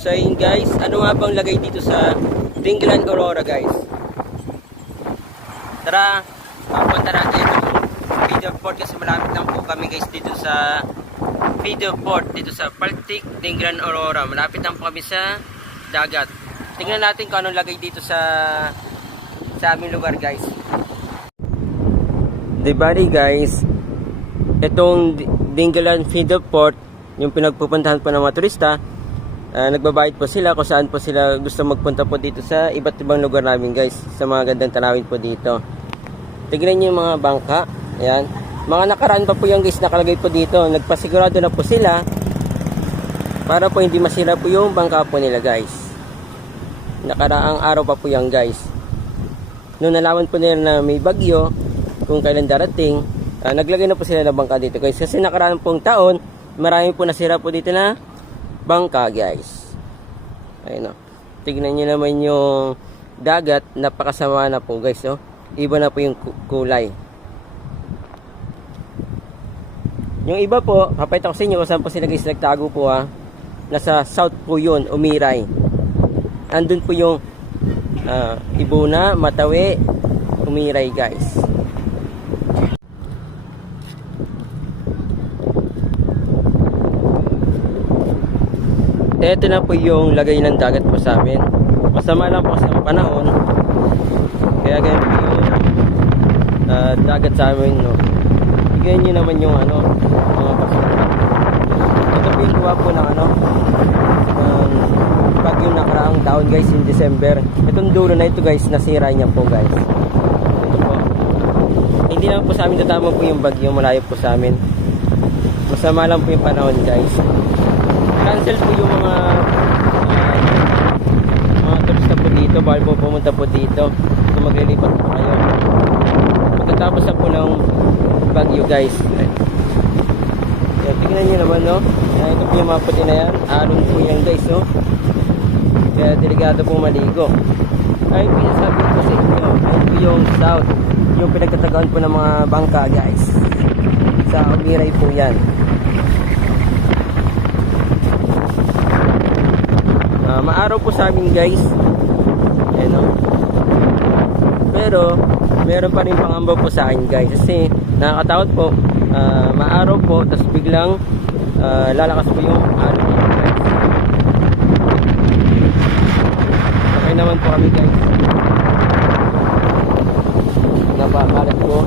So yun guys, ano nga bang lagay dito sa Dinggalan Aurora guys? Tara, papunta natin yung video port kasi malapit lang po kami guys dito sa video port dito sa Paltik, Dinggalan Aurora. Malapit lang po kami sa dagat. Tingnan natin kung anong lagay dito sa aming lugar guys. Di bali guys, itong Dinggalan Feeder Port, yung pinagpupuntahan po ng mga turista, nagbabayad po sila kung saan po sila gusto magpunta po dito sa iba't ibang lugar namin guys, sa mga gandang tanawin po dito. Tignan nyo yung mga bangka, ayan. Mga nakaraan pa po yan guys, nakalagay po dito. Nagpasigurado na po sila para po hindi masira po yung bangka po nila guys. Nakaraang araw pa po yan guys. Noong nalaman po nila na may bagyo, kung kailan darating, naglagay na po sila ng bangka dito guys. Kasi nakaraan pong taon, marami po nasira po dito na bangka guys. Ayun o. Tignan nyo naman yung dagat, napakasama na po guys. Oh. Iba na po yung kulay. Yung iba po, papayta ko sa inyo kung saan po sila guys nagtago po ha. Nasa south po yun, Umiray. Andun po yung Ibuna, Matawi, Umiray guys. Ito na po yung lagay ng dagat po sa amin. Masama lang po sa panahon. Kaya ganyan po yung dagat sa amin. No? Tignan nyo naman yung mga basura. Ito po yung gawa po ng bagyong nakaraang taon guys, in December. Itong dulo na ito guys, nasira niya po guys. Ito po. Hindi naman po sa amin tatama po yung bagyo, malayo po sa amin. Masama lang po yung panahon guys. Cancel po yung mga turista po dito, bawal po pumunta po dito kung maglilipat po kayo. Pagkatapos na po ng bagyo guys. Yan, tingnan nyo naman no. Yan, ito po yung mga puti na yan, alon po yan guys no. Kaya delikado po maligo. Ay pinasabi ko sa inyo, ayun po yung south, yung pinagtatagaan po ng mga bangka guys. Sa Umiray po yan. Maaraw po sa amin guys. Ayan o. Pero meron pa rin pangamba po sa akin guys. Kasi nakakatakot po. Maaraw po, tapos biglang lalakas po yung alon guys. Okay naman po kami guys. Napakalat po.